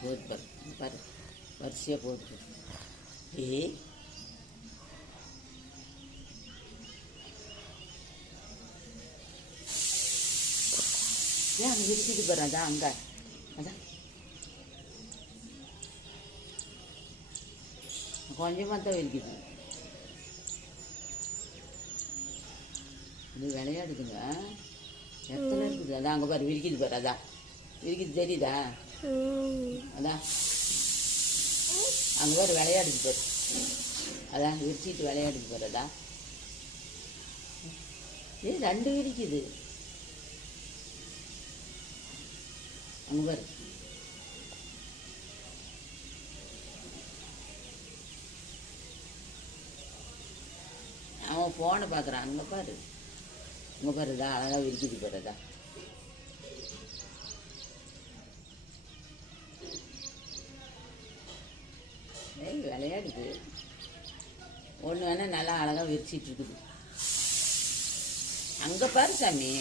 போட்டு பாரு பாரு, வரிசையாக போட்டு. ஏய் ஏன் அங்கே விரிச்சிட்டு போகிறேன், அதான் அங்கே அதான் கொஞ்சமாக தான் விரிக்குது. இது விளையாடுதுங்க, எத்தனை இருக்குது. அதான் அங்கே பாரு விரிக்குது பாரு, அதான் விரிக்குது தெரியுதா, அதான் அங்கே பாரு விளையாடுது பாரு, அதான் விரிச்சிட்டு விளையாடுது பாரு. அதான் ஏ ரெண்டு விரிக்குது அங்கே பாரு. அவன் ஃபோனை பார்க்குறான், அங்கே பாரு அங்கே பாருதா அழகாக விரிக்குது பாருதா. ஏய் விளையாடுது, ஒன்று வேணால் நல்லா அழகாக விரிச்சிட்டு இருக்குது. அங்கே பாரு சாமி.